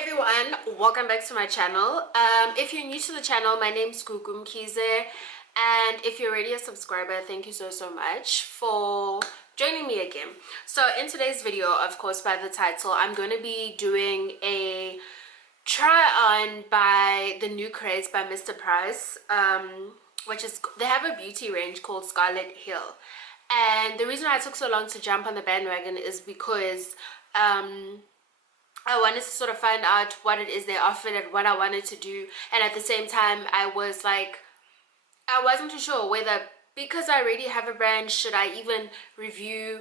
everyone, welcome back to my channel. If you're new to the channel, my name's Gugu Mkhize, and if you're already a subscriber, thank you so much for joining me again. So in today's video, of course, by the title, I'm going to be doing a try on by the new craze by Mr. Price, which is, they have a beauty range called Scarlet. And the reason I took so long to jump on the bandwagon is because I wanted to sort of find out what it is they offered and what I wanted to do, and at the same time I was like, I wasn't too sure whether, because I already have a brand, should I even review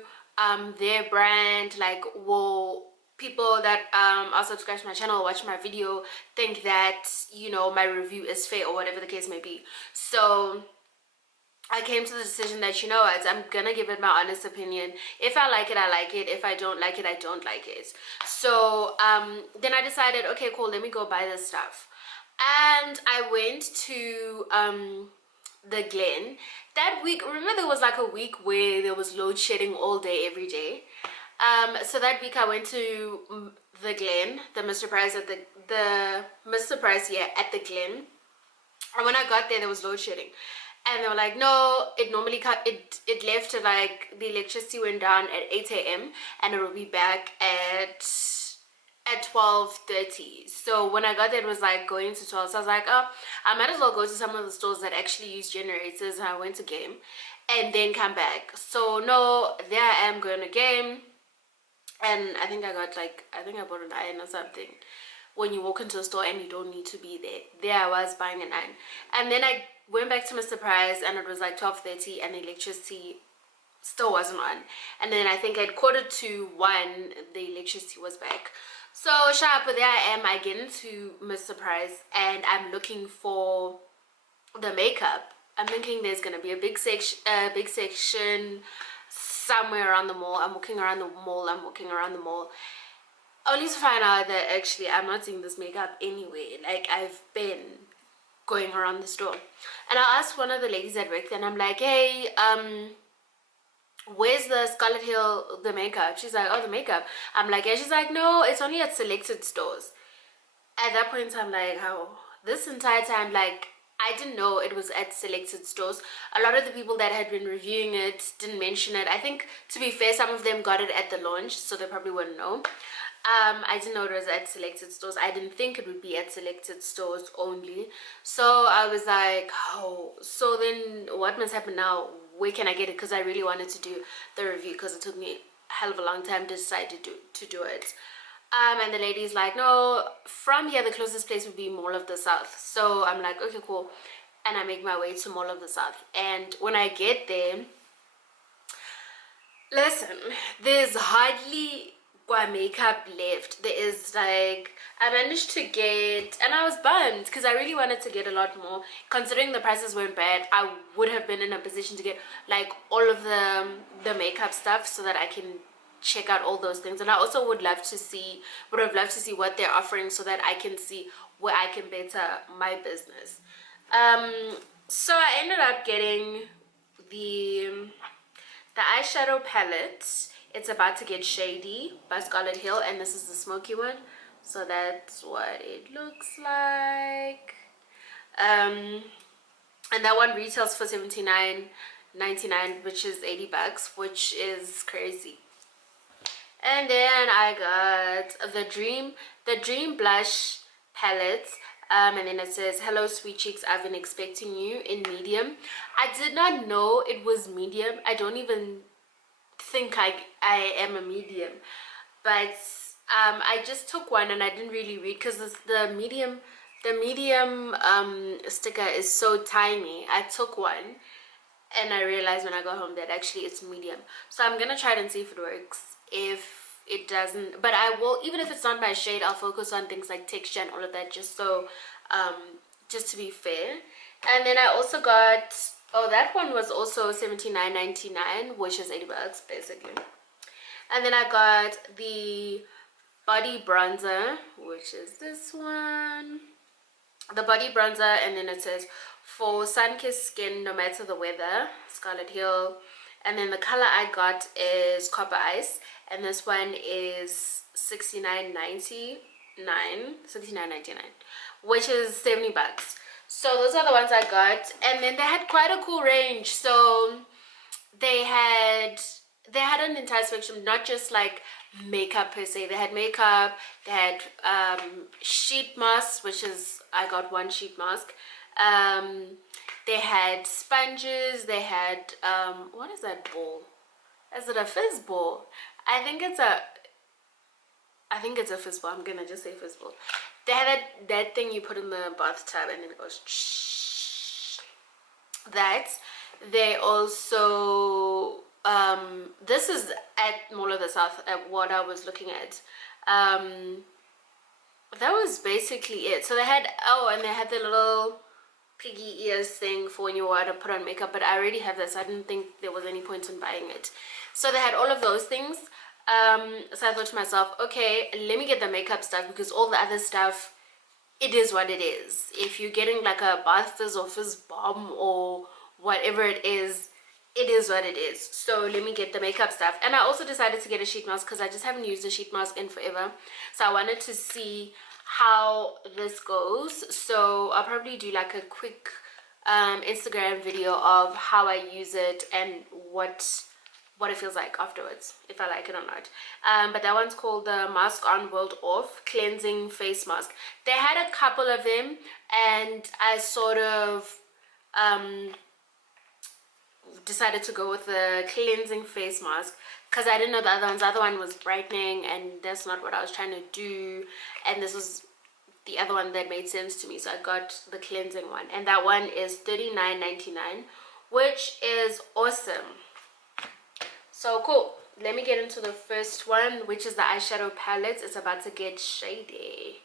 their brand. Like, will people that are subscribed to my channel, watch my video, think that, you know, my review is fair or whatever the case may be. So I came to the decision that, you know what, I'm gonna give it my honest opinion. If I like it, I like it. If I don't like it, I don't like it. So then I decided, okay, cool, let me go buy this stuff. And I went to the Glen that week. Remember, there was like a week where there was load shedding all day every day. So that week I went to the Glen, the Mr. Price at the Mr. Price here at the Glen. And when I got there was load shedding. And they were like, no, it normally it left at, like, the electricity went down at 8 a.m. and it will be back at 12:30. So when I got there, it was like going to 12. So I was like, oh, I might as well go to some of the stores that actually use generators. And I went to Game and then come back. So no, there I am going to Game. And I think I got, like, I think I bought an iron or something. When you walk into a store and you don't need to be there. There I was buying an iron. And then I went back to Mr. Price and it was like 12:30 and the electricity still wasn't on. And then I think at 1:45 the electricity was back. So sharp, there I am. I get into Mr. Price and I'm looking for the makeup. I'm thinking there's gonna be a big section somewhere around the mall. I'm walking around the mall, only to find out that actually I'm not seeing this makeup anywhere. Like, I've been going around the store and I asked one of the ladies at work and I'm like, hey, where's the Scarlet Hill, the makeup? She's like, oh, the makeup. I'm like, yeah. She's like, no, it's only at selected stores. At that point I'm like, how? This entire time, like, I didn't know it was at selected stores. A lot of the people that had been reviewing it didn't mention it. I think, to be fair, some of them got it at the launch, so they probably wouldn't know. I didn't know it was at selected stores. I didn't think it would be at selected stores only. So I was like, oh, so then what must happen now? Where can I get it? Because I really wanted to do the review, because it took me a hell of a long time to decide to do it. And the lady's like, no, from here the closest place would be Mall of the South. So I'm like, okay, cool. And I make my way to Mall of the South. And when I get there, listen, there's hardly makeup left. There is, like, I managed to get, and I was bummed because I really wanted to get a lot more. Considering the prices weren't bad, I would have been in a position to get, like, all of the makeup stuff so that I can check out all those things. And I also would have loved to see what they're offering so that I can see where I can better my business. So I ended up getting the eyeshadow palette. It's About to Get Shady by Scarlet Hill, and this is the smoky one. So that's what it looks like. And that one retails for $79.99, which is 80 bucks, which is crazy. And then I got the Dream Blush palette. And then it says, hello sweet cheeks, I've been expecting you, in medium. I did not know it was medium. I don't even think I am a medium, but I just took one and I didn't really read, because the medium sticker is so tiny. I took one and I realized when I got home that actually it's medium. So I'm gonna try it and see if it works. If it doesn't, but I will, even if it's not my shade, I'll focus on things like texture and all of that, just so just to be fair. And then I also got, oh, that one was also $79.99, which is 80 bucks basically. And then I got the body bronzer, which is this one, the body bronzer, and then it says, for sun-kissed skin no matter the weather, Scarlet Hill. And then the color I got is Copper Ice, and this one is $69.90. 69.99, which is 70 bucks. So those are the ones I got, and then they had quite a cool range. So they had an entire spectrum, not just like makeup per se. They had makeup, they had sheet masks, which is, I got one sheet mask. They had sponges, they had what is that ball? Is it a fizz ball? I think it's a fizz ball. I'm gonna just say fizz ball. They had that thing you put in the bathtub and then it goes that. They also this is at Mall of the South, at what I was looking at. That was basically it. So they had, oh, and they had the little piggy ears thing for when you want to put on makeup, but I already have that, so I didn't think there was any point in buying it. So they had all of those things. So I thought to myself, okay, let me get the makeup stuff, because all the other stuff, it is what it is. If you're getting like a bath fizz or fizz bomb or whatever it is what it is. So let me get the makeup stuff. And I also decided to get a sheet mask because I just haven't used a sheet mask in forever, so I wanted to see how this goes. So I'll probably do like a quick Instagram video of how I use it and what it feels like afterwards, if I like it or not. But that one's called the Mask On World Off Cleansing Face Mask. They had a couple of them, and I sort of decided to go with the cleansing face mask because I didn't know the other ones. The other one was brightening, and that's not what I was trying to do, and this was the other one that made sense to me, so I got the cleansing one, and that one is $39.99, which is awesome. So cool. Let me get into the first one, which is the eyeshadow palette. It's about to get shady.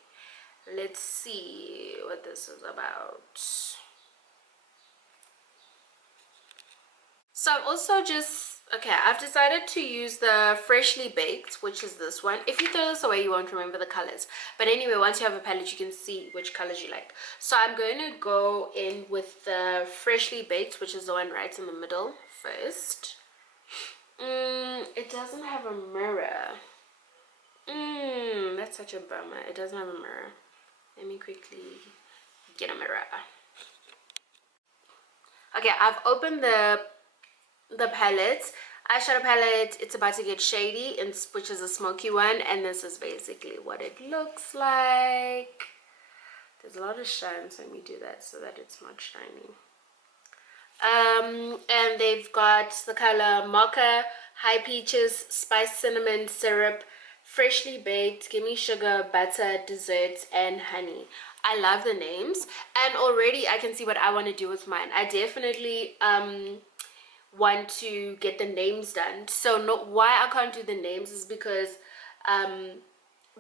Let's see what this is about. So I've also I've decided to use the Freshly Baked, which is this one. If you throw this away, you won't remember the colors. But anyway, once you have a palette, you can see which colors you like. So I'm going to go in with the Freshly Baked, which is the one right in the middle first. It doesn't have a mirror. That's such a bummer. It doesn't have a mirror. Let me quickly get a mirror. Okay, I've opened the palette, eyeshadow palette. It's about to get shady, which is a smoky one, and this is basically what it looks like. There's a lot of shine, so let me do that so that it's not shiny. And they've got the color Mocha, High Peaches, Spiced Cinnamon Syrup, Freshly Baked, Gimme Sugar, Butter, Desserts, and Honey. I love the names, and already I can see what I want to do with mine. I definitely want to get the names done. So why I can't do the names is because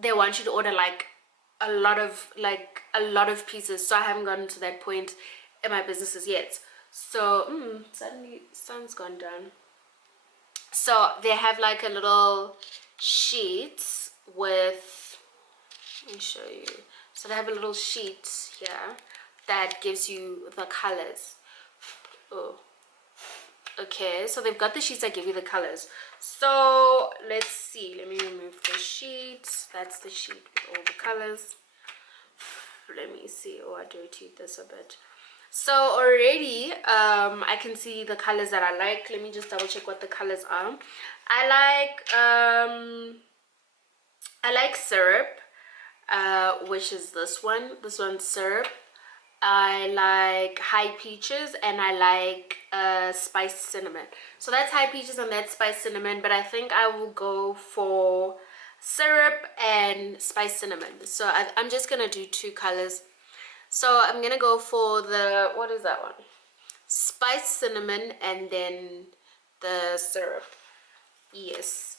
they want you to order like a lot of pieces, so I haven't gotten to that point in my businesses yet. So suddenly sun's gone down. So they have like a little sheet with, let me show you. So they have a little sheet here that gives you the colors. Oh, okay, so they've got the sheets that give you the colors. So let's see, let me remove the sheet. That's the sheet with all the colors. Let me see. Oh, I dirtied this a bit. So already I can see the colors that I like. Let me just double check what the colors are. I like syrup, which is this one. This one's syrup. I like High Peaches, and I like Spiced Cinnamon. So that's High Peaches and that's Spiced Cinnamon, but I think I will go for syrup and Spiced Cinnamon. So I'm just gonna do two colors. So I'm gonna go for the, what is that one? Spiced Cinnamon, and then the syrup. Yes.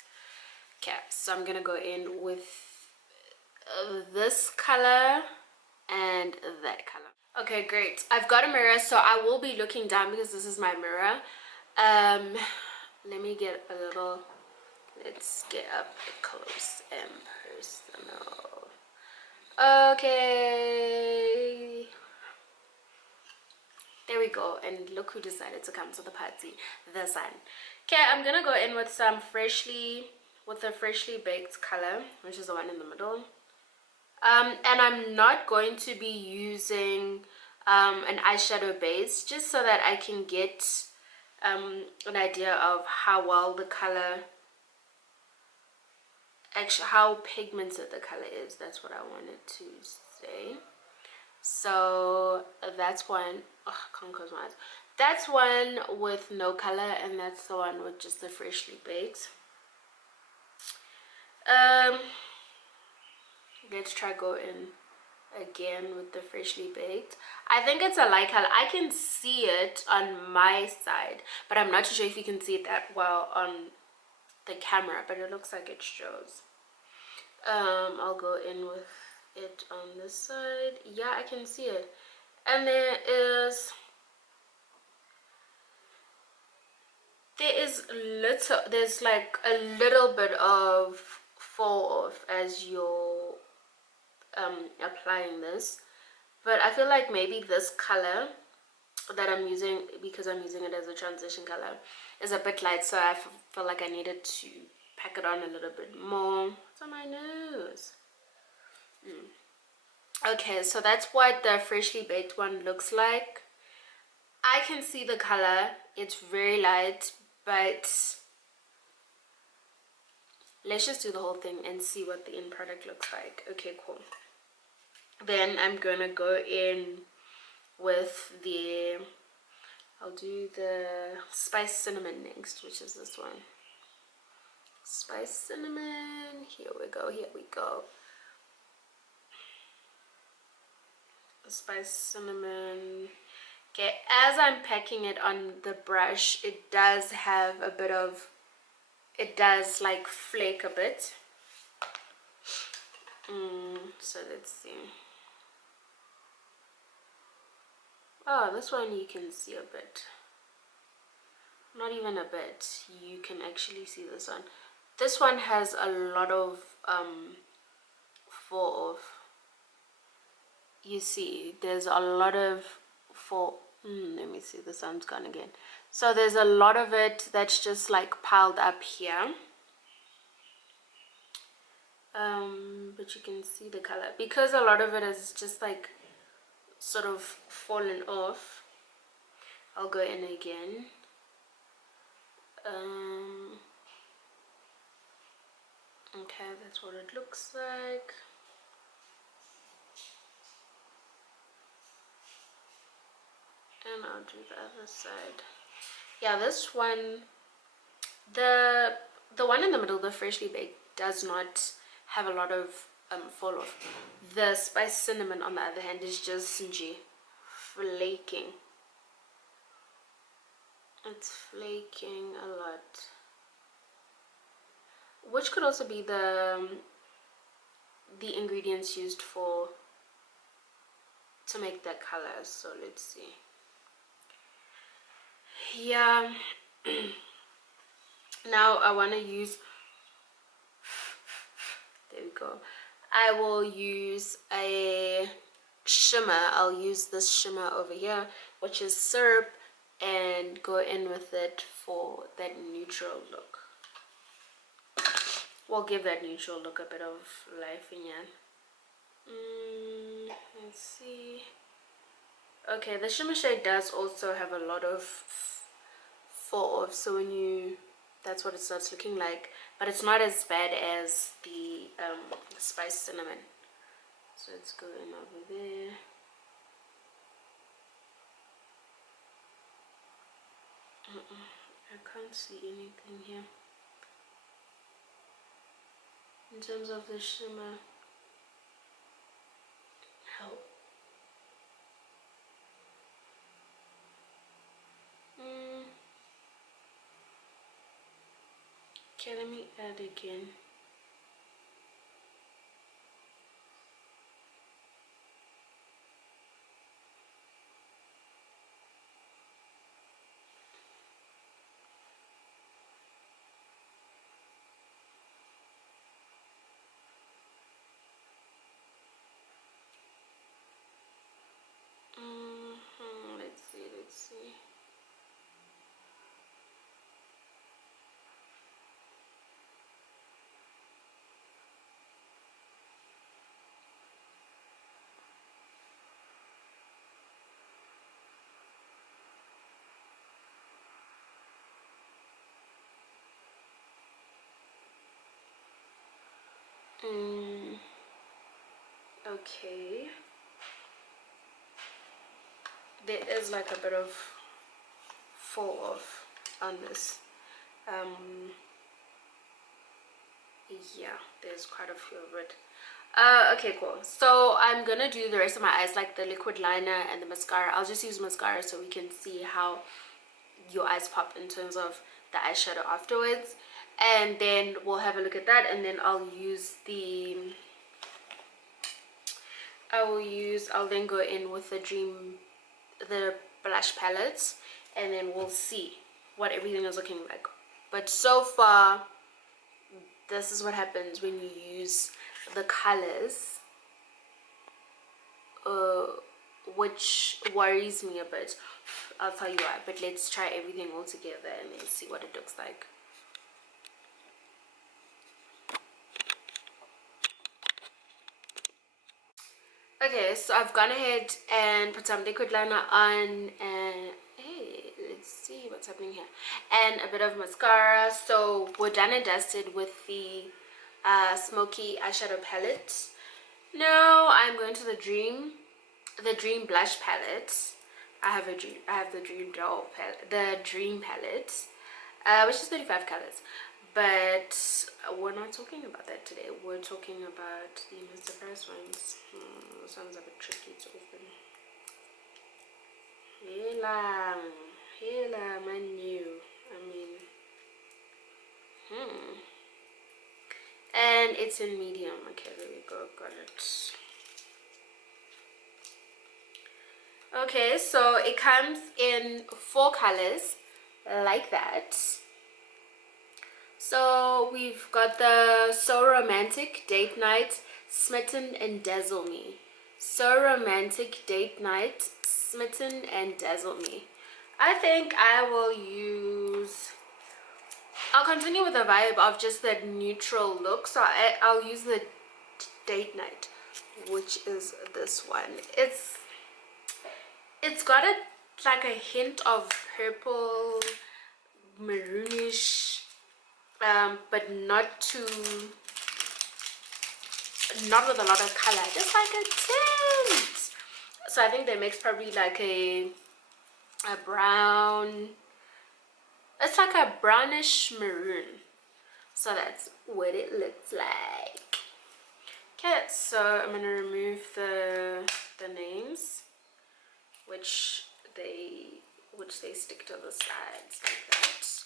Okay, so I'm gonna go in with this color and that color. Okay, great. I've got a mirror, so I will be looking down because this is my mirror. Let me get a little, let's get up close and personal. Okay, there we go. And look who decided to come to the party, the sun. Okay, I'm gonna go in with the freshly baked color, which is the one in the middle. And I'm not going to be using an eyeshadow base, just so that I can get an idea of how well the color, actually how pigmented the color is. That's what I wanted to say. So that's one. Oh, I can't close my eyes. That's one with no color, and that's the one with just the freshly baked. Let's try go in again with the freshly baked. I think it's a light color. I can see it on my side, but I'm not too sure if you can see it that well on the camera, but it looks like it shows. I'll go in with it on this side. Yeah, I can see it. And there's like a little bit of fall off as you're applying this, but I feel like maybe this color that I'm using, because I'm using it as a transition color, is a bit light, so I feel like I needed to pack it on a little bit more. It's on my nose. Okay, so that's what the freshly baked one looks like. I can see the color. It's very light, but let's just do the whole thing and see what the end product looks like. Okay, cool. Then I'm gonna go in with I'll do the spice cinnamon next, which is this one. Spice cinnamon. Here we go. Here we go. Spice cinnamon. Okay, as I'm packing it on the brush, it does have a bit of, it does like flake a bit. So let's see. Oh, this one you can see a bit. Not even a bit. You can actually see this one. This one has a lot of fall off. You see, there's a lot of fall. Let me see, the sun's gone again. So there's a lot of it that's just like piled up here. But you can see the color, because a lot of it is just like sort of fallen off. I'll go in again. Okay, that's what it looks like. And I'll do the other side. Yeah, this one, the one in the middle, the freshly baked, does not have a lot of fall off. The spice cinnamon, on the other hand, is just singy, flaking. It's flaking a lot, which could also be the ingredients used to make that color. So let's see. Yeah. Now I want to use, there we go, I will use a shimmer. I'll use this shimmer over here, which is syrup, and go in with it for that neutral look. We'll give that neutral look a bit of life in here. Let's see. Okay, the shimmer shade does also have a lot of fall off, so when you, that's what it starts looking like, but it's not as bad as the spice cinnamon. So let's go in over there. I can't see anything here in terms of the shimmer. Help. Okay, let me add again. Let's see. Okay, there is like a bit of fall off on this. Yeah, there's quite a few of it. Okay, cool. So I'm gonna do the rest of my eyes, like the liquid liner and the mascara. I'll just use mascara so we can see how your eyes pop in terms of the eyeshadow afterwards, and then we'll have a look at that, and then I'll then go in with the blush palettes, and then we'll see what everything is looking like. But so far, this is what happens when you use the colors, which worries me a bit. I'll tell you why, but let's try everything all together and then see what it looks like. Okay, so I've gone ahead and put some liquid liner on, and hey, let's see what's happening here, and a bit of mascara. So we're done and dusted with the smoky eyeshadow palette. Now I'm going to the Dream blush palette. I have the Dream doll palette, the Dream palette, which is 35 colors. But we're not talking about that today. We're talking about the Mr. Price ones. Those ones are a bit tricky to open. Hela, menu. I mean, and it's in medium. Okay, there we go. Got it. Okay, so it comes in 4 colors, like that. So we've got the So Romantic, Date Night, Smitten and Dazzle Me. So Romantic, Date Night, Smitten and Dazzle Me. I think I'll continue with the vibe of just that neutral look. So I'll use the Date Night, which is this one. It's got like a hint of purple, maroonish, but not with a lot of color, just like a tint. So I think that makes probably like a brown, it's like a brownish maroon. So that's what it looks like. Okay, so I'm gonna remove the names, which they stick to the sides like that.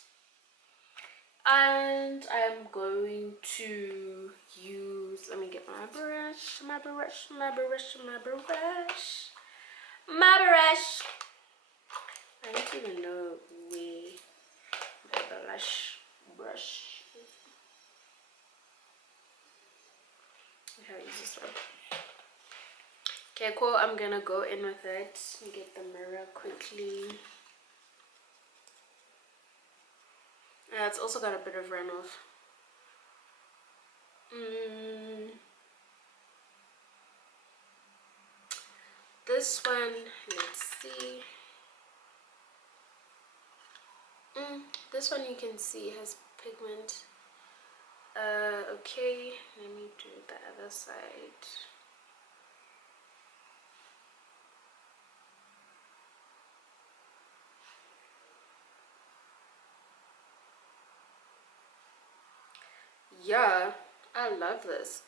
And I'm going to use, let me get my brush. I don't even know where my blush brush is. I'll use this one. Okay, cool. I'm gonna go in with it. Let me get the mirror quickly. Yeah, it's also got a bit of runoff. This one, let's see. This one you can see has pigment. Okay, let me do the other side. Yeah, I love this.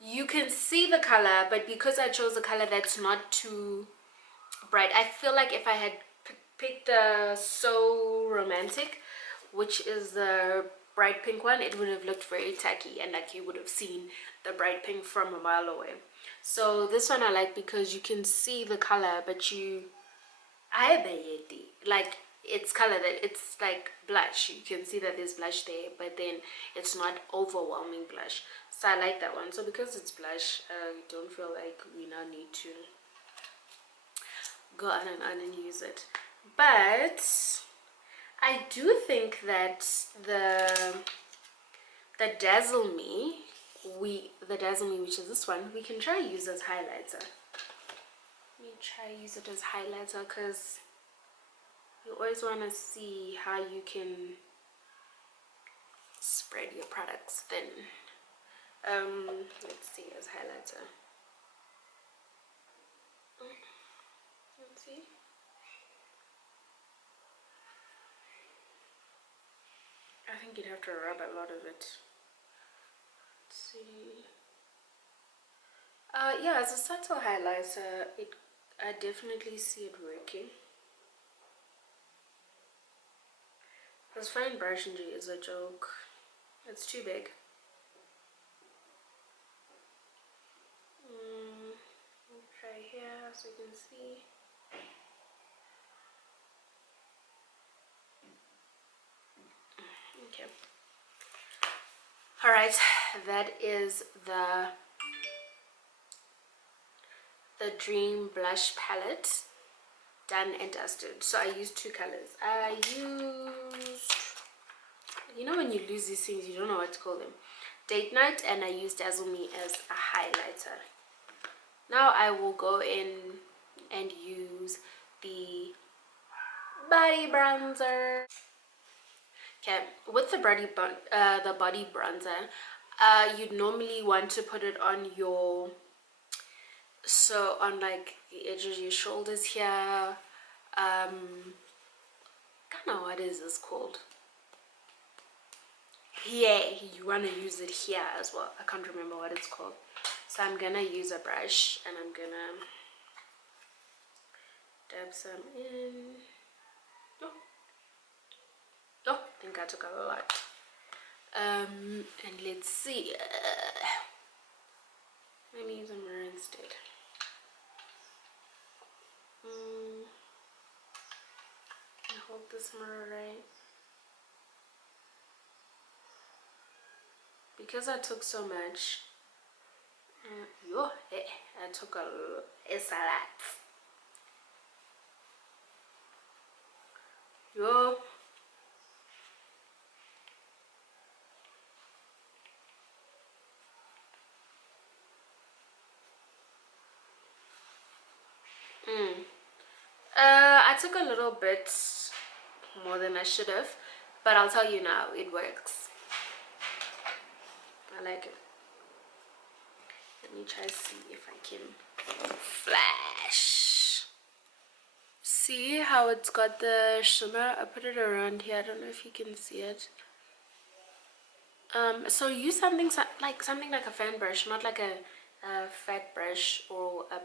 You can see the color, but because I chose a color that's not too bright, I feel like if I had picked the So Romantic, which is the bright pink one, it would have looked very tacky and like you would have seen the bright pink from a mile away. So this one I like because you can see the color, but like it's color, that it's like blush. You can see that there's blush there, but then it's not overwhelming blush. So I like that one. So because it's blush, I don't feel like we now need to go on and on and use it. But I do think that the Dazzle Me, which is this one, we can try use as highlighter. Let me try use it as highlighter because you always want to see how you can spread your products thin. Let's see, as highlighter. Let's see. I think you'd have to rub a lot of it. Let's see. Yeah, as a subtle highlighter, I definitely see it working. This fine brush is a joke. It's too big. I'll try here so you can see. Okay. Alright, that is the Dream Blush palette done and dusted. So I used two colors. I used, you know when you lose these things, you don't know what to call them. Date Night, and I used Dazzle Me as a highlighter. Now I will go in and use the body bronzer. Okay, with the body bronzer, you'd normally want to put it on your, so on like the edges of your shoulders here. Kind of, what is this called? Yeah, you want to use it here as well. I can't remember what it's called. So I'm gonna use a brush and I'm gonna dab some in. Oh, I think I took a lot. And let's see. Let me use a mirror instead. I hold this mirror right. Because I took so much. I took it's a lot. Yo. I took a little bit more than I should have, but I'll tell you now, it works. I like it. Let me try to see if I can flash. See how it's got the shimmer? I put it around here. I don't know if you can see it. So use something like a fan brush, not like a fat brush or a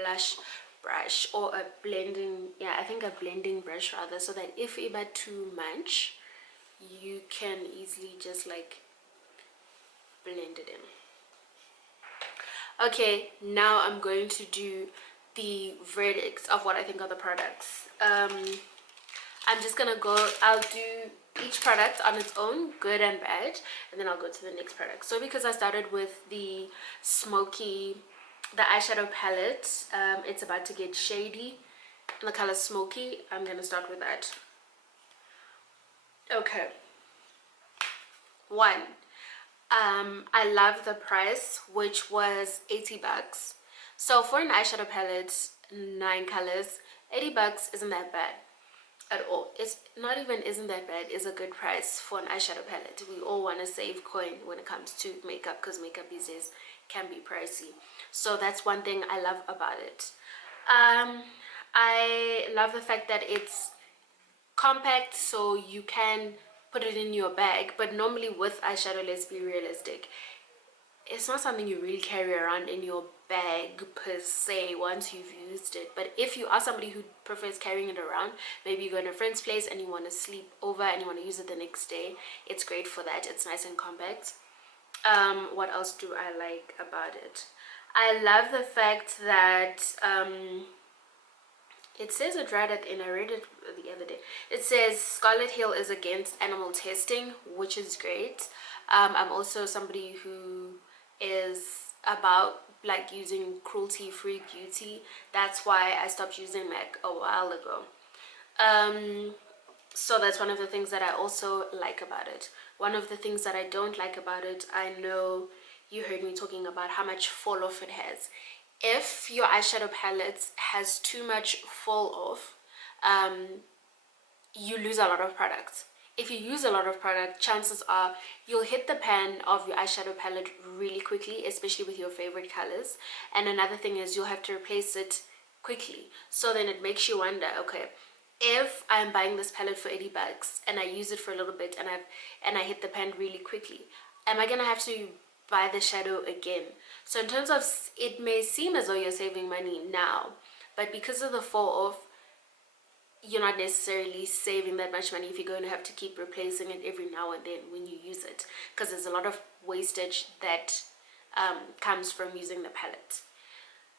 blush brush or a blending, yeah, I think a blending brush rather, so that if it got too much, you can easily just like blend it in. Okay, now I'm going to do the verdicts of what I think of the products. I'm just gonna I'll do each product on its own, good and bad, and then I'll go to the next product. So because I started with the eyeshadow palette, it's about to get shady in the color Smoky. I'm gonna start with that. Okay. One, I love the price, which was 80 bucks. So for an eyeshadow palette, 9 colors, 80 bucks isn't that bad at all. It's not even isn't that bad, it's a good price for an eyeshadow palette. We all want to save coin when it comes to makeup, because makeup these days can be pricey. So that's one thing I love about it. I love the fact that it's compact, so you can put it in your bag. But normally with eyeshadow, let's be realistic, it's not something you really carry around in your bag per se once you've used it. But if you are somebody who prefers carrying it around, maybe you go to a friend's place and you want to sleep over and you want to use it the next day, it's great for that. It's nice and compact. What else do I like about it? I love the fact that it says it right at the end. I read it the other day. It says Scarlet Hill is against animal testing, which is great. I'm also somebody who is about like using cruelty-free beauty. That's why I stopped using MAC a while ago. So that's one of the things that I also like about it. One of the things that I don't like about it, I know you heard me talking about how much fall off it has. If your eyeshadow palette has too much fall off, you lose a lot of products. if you use a lot of product, chances are you'll hit the pan of your eyeshadow palette really quickly, especially with your favorite colors. And another thing is you'll have to replace it quickly. So then it makes you wonder, okay, if I'm buying this palette for 80 bucks and I use it for a little bit and I hit the pan really quickly, am I gonna have to buy the shadow again? So in terms of, it may seem as though you're saving money now, but because of the fall off, you're not necessarily saving that much money if you're going to have to keep replacing it every now and then when you use it, because there's a lot of wastage that comes from using the palette.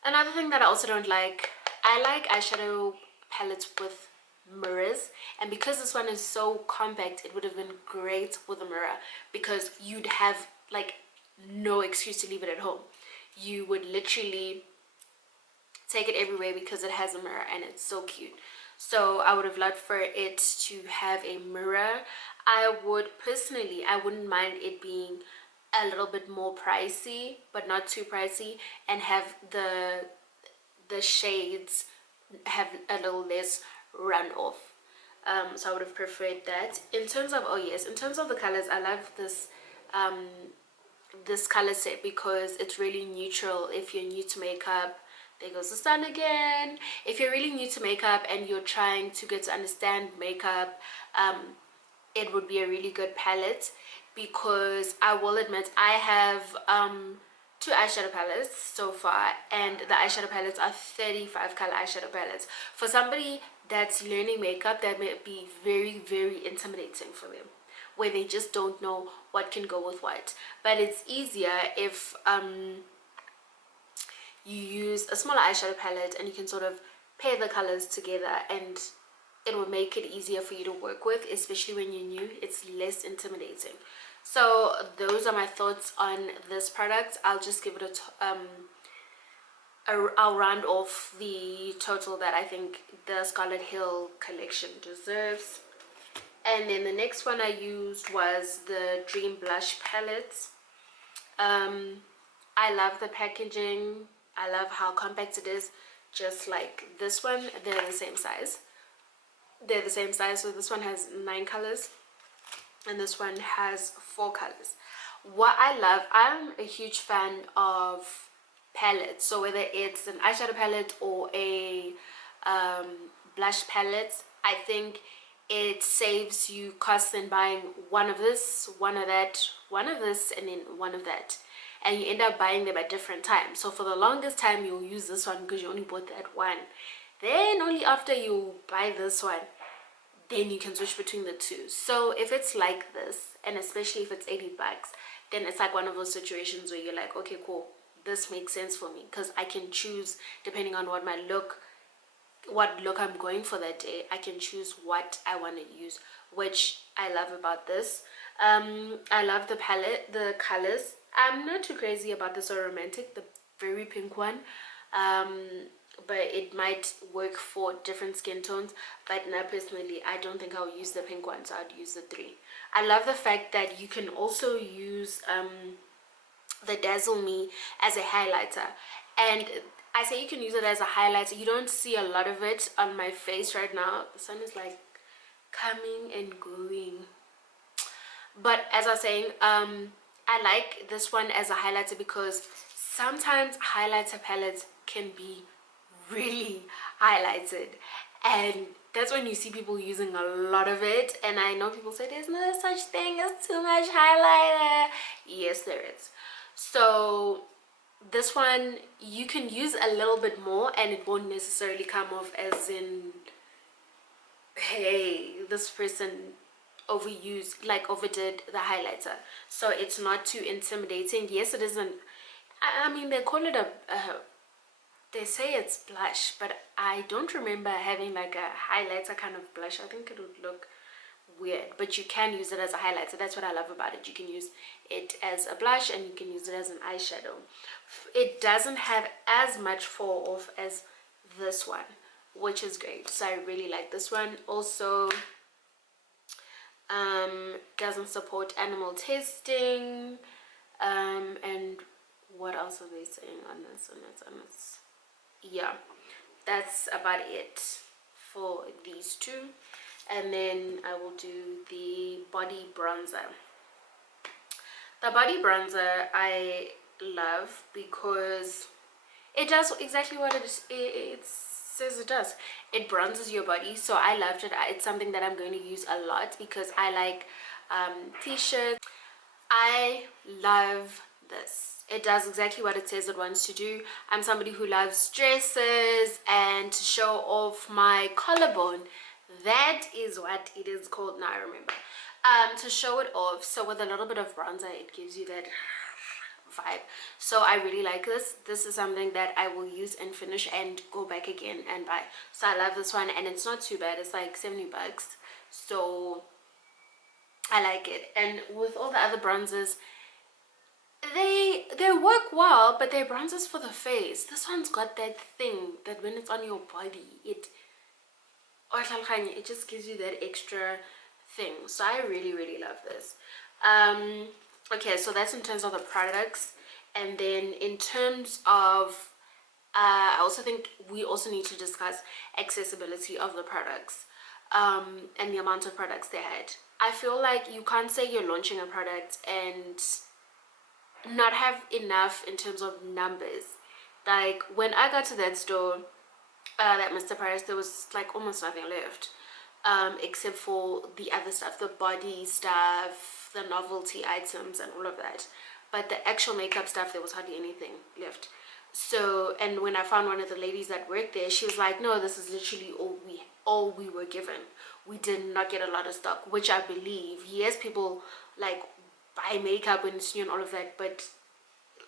Another thing that I also don't like, I like eyeshadow palettes with mirrors, and because this one is so compact, it would have been great with a mirror because you'd have like no excuse to leave it at home. You would literally take it everywhere because it has a mirror and it's so cute. So I would have loved for it to have a mirror. I wouldn't mind it being a little bit more pricey, but not too pricey, and have the shades have a little less runoff. So I would have preferred that. In terms of, oh yes, in terms of the colors, I love this color set because it's really neutral. If you're new to makeup, there goes the sun again. If you're really new to makeup and you're trying to get to understand makeup, it would be a really good palette, because I will admit I have 2 eyeshadow palettes so far, and the eyeshadow palettes are 35 color eyeshadow palettes. For somebody that's learning makeup, that may be very, very intimidating for them, where they just don't know what can go with what. But it's easier if you use a smaller eyeshadow palette and you can sort of pair the colors together, and it will make it easier for you to work with, especially when you're new. It's less intimidating. So those are my thoughts on this product. I'll just give it I'll round off the total that I think the Scarlet Hill collection deserves. And then the next one I used was the Dream Blush palette. I love the packaging. I love how compact it is. Just like this one, they're the same size. So this one has 9 colors and this one has 4 colors. What I love, I'm a huge fan of palettes. So whether it's an eyeshadow palette or a blush palette, I think it saves you cost in buying one of this, one of that, one of this, and then one of that. And you end up buying them at different times. So for the longest time, you'll use this one because you only bought that one. Then only after you buy this one, then you can switch between the two. So if it's like this, and especially if it's 80 bucks, then it's like one of those situations where you're like, okay, cool, this makes sense for me, because I can choose depending on what look I'm going for that day. I can choose what I want to use, which I love about this. I love the palette, the colors. I'm not too crazy about the So Romantic, the very pink one, but it might work for different skin tones. But now personally, I don't think I'll use the pink one, so I'd use the 3. I love the fact that you can also use the Dazzle Me as a highlighter, and I say you can use it as a highlighter. You don't see a lot of it on my face right now. The sun is like coming and going, but as I was saying, I like this one as a highlighter because sometimes highlighter palettes can be really highlighted, and that's when you see people using a lot of it. And I know people say there's no such thing as too much highlighter. Yes, there is. So this one you can use a little bit more and it won't necessarily come off as in, hey, this person overdid the highlighter. So it's not too intimidating. Yes, it isn't. I mean, they call it they say it's blush, but I don't remember having like a highlighter kind of blush. I think it would look weird, but you can use it as a highlighter. That's what I love about it. You can use it as a blush and you can use it as an eyeshadow. It doesn't have as much fall off as this one, which is great. So I really like this one. Also, doesn't support animal testing, and what else are they saying on this? Yeah, that's about it for these two. and then I will do the body bronzer. The body bronzer I love because it does exactly what it says it does. It bronzes your body, so I loved it. It's something that I'm going to use a lot because I like t-shirts. I love this. It does exactly what it says it wants to do. I'm somebody who loves dresses and to show off my collarbone. That is what it is called now, I remember. To show it off. So with a little bit of bronzer, it gives you that vibe. So I really like this. This is something that I will use and finish and go back again and buy. So I love this one, and it's not too bad. It's like 70 bucks. So I like it. And with all the other bronzers, they work well, but they're bronzers for the face. This one's got that thing that when it's on your body, it just gives you that extra thing. So I really love this. Okay, so that's in terms of the products. And then in terms of I also think we also need to discuss accessibility of the products, and the amount of products they had. I feel like you can't say you're launching a product and not have enough in terms of numbers. Like when I got to that store, that Mr. Price, there was like almost nothing left, except for the other stuff, the body stuff, the novelty items and all of that. But the actual makeup stuff, there was hardly anything left. So, and when I found one of the ladies that worked there, she was like, no, this is literally all we were given. We did not get a lot of stock, which I believe. Yes, people like buy makeup and and all of that, but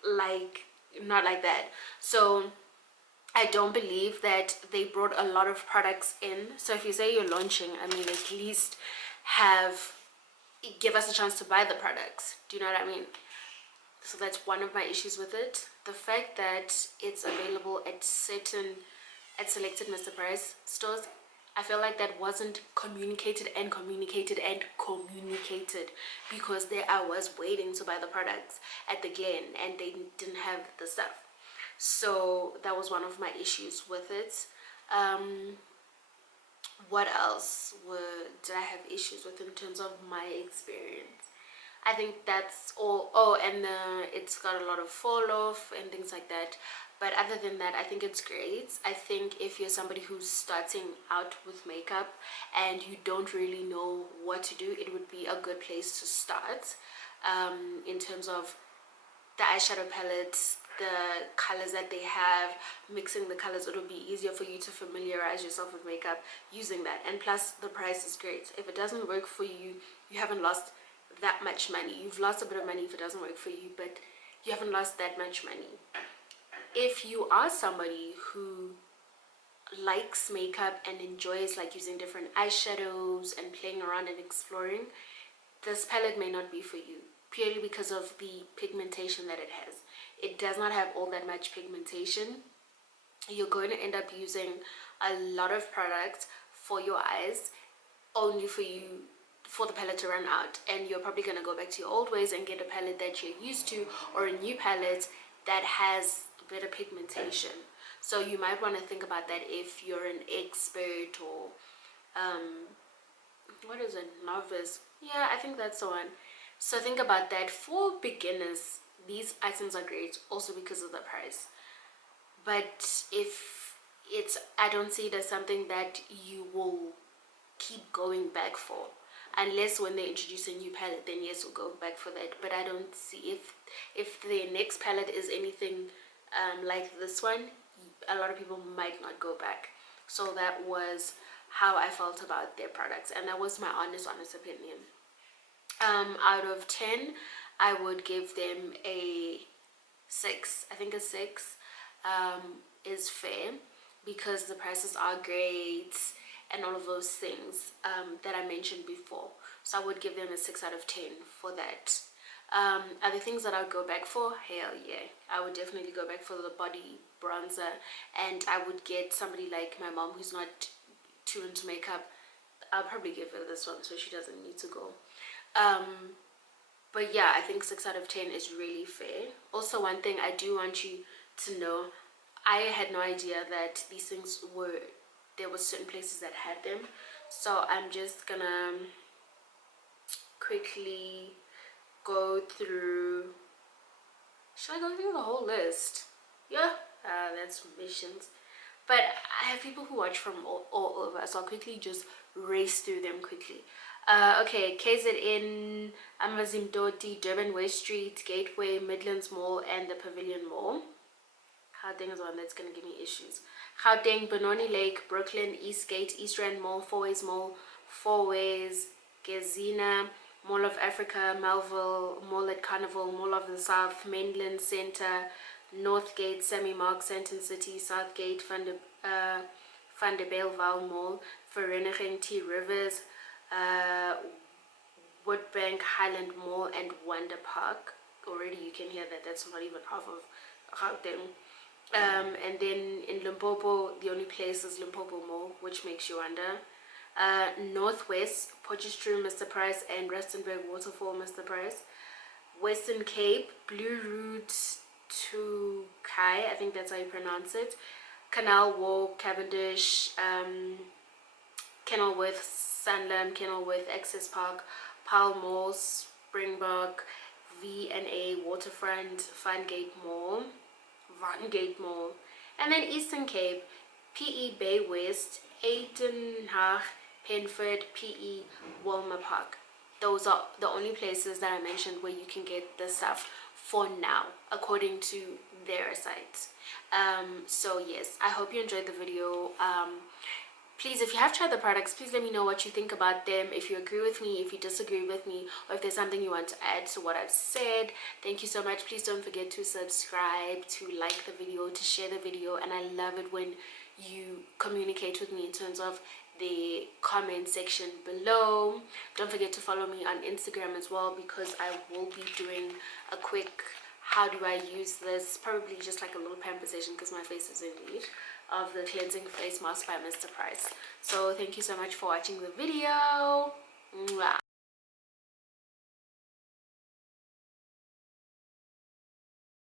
like not like that. So I don't believe that they brought a lot of products in. So if you say you're launching, I mean, at least give us a chance to buy the products. Do you know what I mean? So that's one of my issues with it. The fact that it's available at selected Mr. Price stores, I feel like that wasn't communicated because there I was waiting to buy the products at the Glen and they didn't have the stuff. So that was one of my issues with it. What else did I have issues with in terms of my experience? I think that's all. Oh, and it's got a lot of fall off and things like that. But other than that, I think it's great. I think if you're somebody who's starting out with makeup and you don't really know what to do, it would be a good place to start. In terms of the eyeshadow palettes, the colors that they have, mixing the colors, it'll be easier for you to familiarize yourself with makeup using that. And plus, the price is great. If it doesn't work for you, you haven't lost that much money. You've lost a bit of money if it doesn't work for you, but you haven't lost that much money. If you are somebody who likes makeup and enjoys like using different eyeshadows and playing around and exploring, this palette may not be for you, purely because of the pigmentation that it has. It does not have all that much pigmentation. You're going to end up using a lot of products for your eyes only for the palette to run out, and you're probably going to go back to your old ways and get a palette that you're used to, or a new palette that has better pigmentation. So you might want to think about that if you're an expert or what is it, novice? Yeah, I think that's the one. So think about that. For beginners, these items are great also because of the price. But if I don't see it as something that you will keep going back for, unless when they introduce a new palette, then yes, we'll go back for that. But I don't see if the next palette is anything like this one, a lot of people might not go back. So that was how I felt about their products, and that was my honest opinion. Out of 10, I would give them a 6. I think a 6 is fair because the prices are great and all of those things that I mentioned before. So I would give them a 6 out of 10 for that. Other things that I would go back for, hell yeah, I would definitely go back for the body bronzer, and I would get somebody like my mom who's not too into makeup. I'll probably give her this one so she doesn't need to go. But yeah, I think 6 out of 10 is really fair. Also, one thing I do want you to know, I had no idea that these things there were certain places that had them. So I'm just gonna quickly go through. Should I go through the whole list? Yeah, that's missions. But I have people who watch from all over, so I'll quickly just race through them quickly. Okay, KZN, Amazimdoti, Durban West Street, Gateway, Midlands Mall, and the Pavilion Mall. Gauteng is one that's going to give me issues. Gauteng, Benoni Lake, Brooklyn, Eastgate, East Rand Mall, Fourways Mall, Fourways, Gezina, Mall of Africa, Melville, Mall at Carnival, Mall of the South, Mainland Center, Northgate, Semi-Mark, Sandton City, Southgate, Van der Bijlval Mall, Vereniging T Rivers, Woodbank, Highland Mall, and Wonder Park. Already you can hear that that's not even half of Gauteng. And then in Limpopo, the only place is Limpopo Mall, which makes you wonder. Northwest, Potchefstroom, Mr. Price, and Rustenburg Waterfall, Mr. Price. Western Cape, Blue Route to Kai, I think that's how you pronounce it. Canal Walk, Cavendish, Kenilworth, Sanlam, Kenilworth, Access Park, Pall Mall, Springbok, V&A Waterfront, Vangate Mall, and then Eastern Cape, PE Bay West, Aidenhaag, Penford, PE, Walmer Park. Those are the only places that I mentioned where you can get this stuff for now, according to their sites. So yes, I hope you enjoyed the video. Please, if you have tried the products, please let me know what you think about them, if you agree with me, if you disagree with me, or if there's something you want to add to what I've said. Thank you so much. Please don't forget to subscribe, to like the video, to share the video, and I love it when you communicate with me in terms of the comment section below. Don't forget to follow me on Instagram as well, because I will be doing a quick how do I use this, probably just like a little pamper session because my face is in need, of the cleansing face mask by Mr. Price. So thank you so much for watching the video. Mwah.